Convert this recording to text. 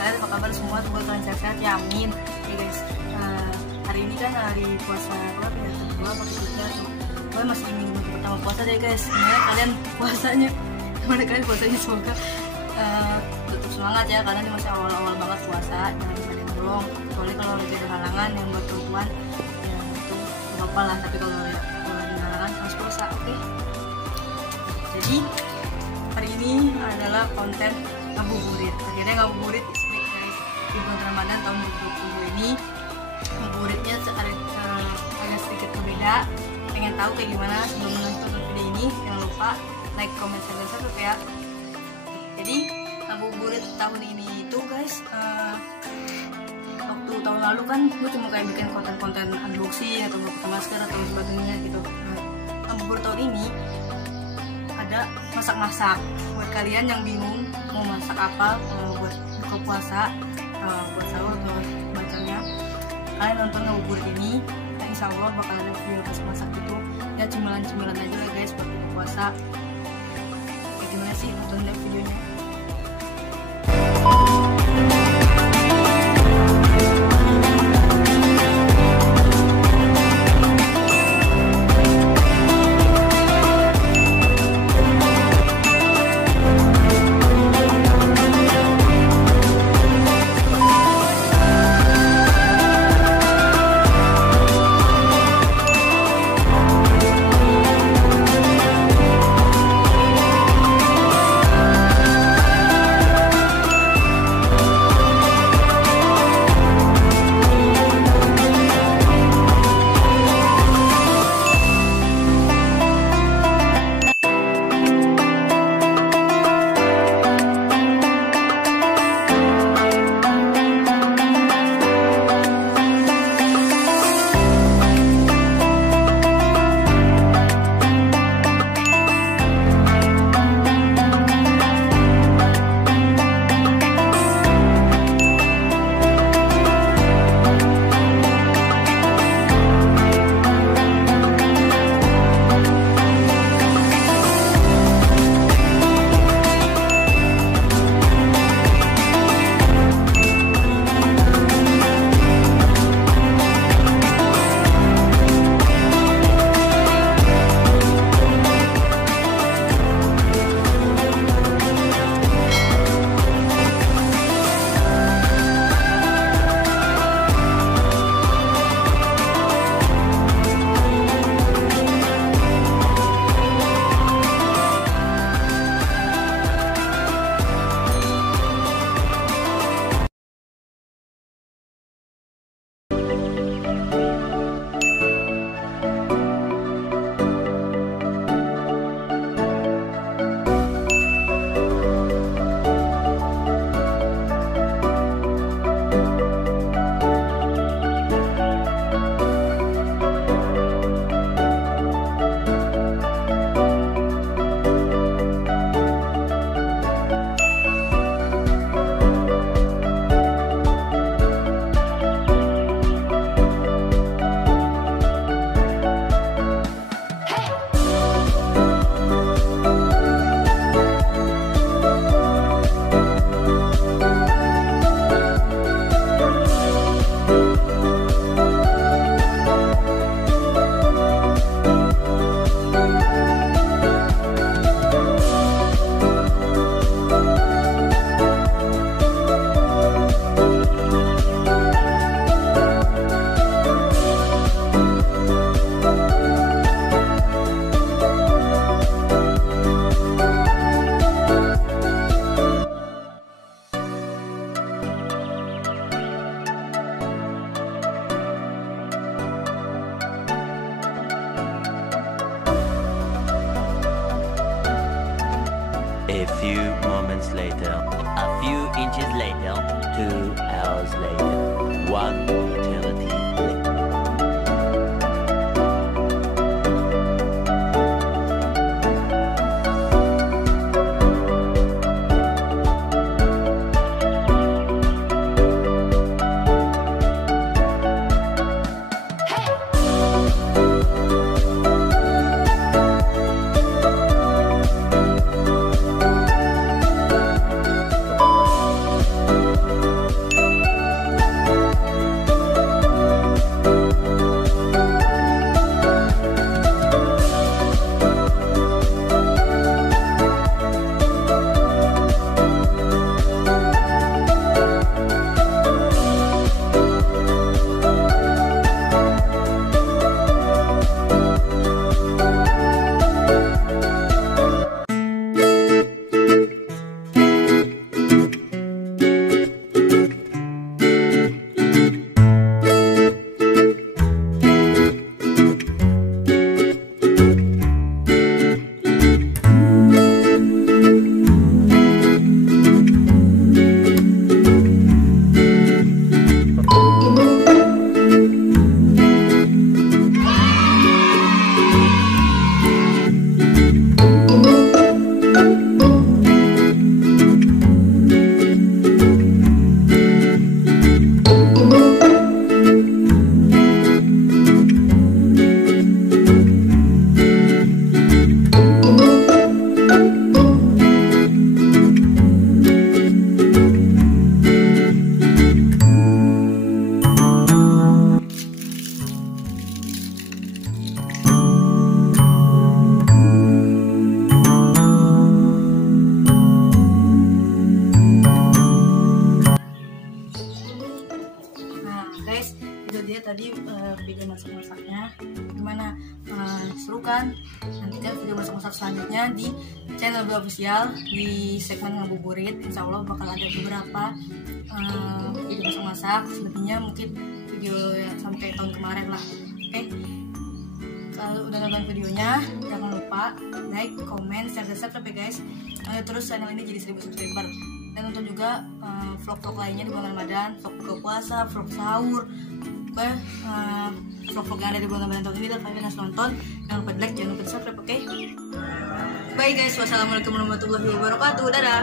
Kalian apa kabar semua? Semoga kalian sehat-sehat ya, amin. Oke guys, hari ini kan hari puasa keluar ya, kedua apa ketiga tuh. Gue masih minggu pertama puasa deh guys. Gimana kalian puasanya? Semoga tetap semangat ya, karena ini masih awal-awal banget puasa. Jangan pada bolong, kecuali kalau lagi ada halangan yang buat perempuan ya itu gak apa lah, tapi kalau ada halangan harus puasa. Oke, jadi hari ini adalah konten ngabuburit. Akhirnya ngabuburit is back guys di bulan Ramadan tahun 2020 ini. Ngabuburitnya agak sedikit berbeda. Pengen tahu kayak gimana? Sebelum nonton video ini jangan lupa like, comment, share, dan subscribe ya. Jadi ngabuburit tahun ini itu guys, waktu tahun lalu kan gue cuma kayak bikin konten-konten unboxing atau buka masker atau sebagainya gitu. Ngabuburit tahun ini ada masak-masak. Buat kalian yang bingung mau masak apa buat buka puasa, buat sahur atau bacanya, kalian nonton ngabuburit ini. Nah, insya Allah bakal ada video masak gitu ya, cemilan-cemilan aja lah guys buat buka puasa. Kayak gimana sih, nonton deh videonya. A few moments later, a few inches later, 2 hours later, 1 eternity later. tadi video masak-masaknya gimana, seru kan? Nantikan video masak-masak selanjutnya di channel gue official di segmen ngabuburit. Insya Allah bakal ada beberapa video masak-masak, selebihnya mungkin video yang sampai tahun kemarin lah. Oke, kalau udah nonton videonya jangan lupa like, comment, share, dan subscribe ya guys. Terus channel ini jadi 1000 subscriber. Dan nonton juga vlog-vlog lainnya di bulan Ramadan, vlog buka puasa, vlog sahur, vlog-vlog yang ada di bulan Ramadan tahun ini. Dan kalian harus nonton, jangan lupa like, jangan lupa subscribe, oke? Bye guys, wassalamualaikum warahmatullahi wabarakatuh, dadah.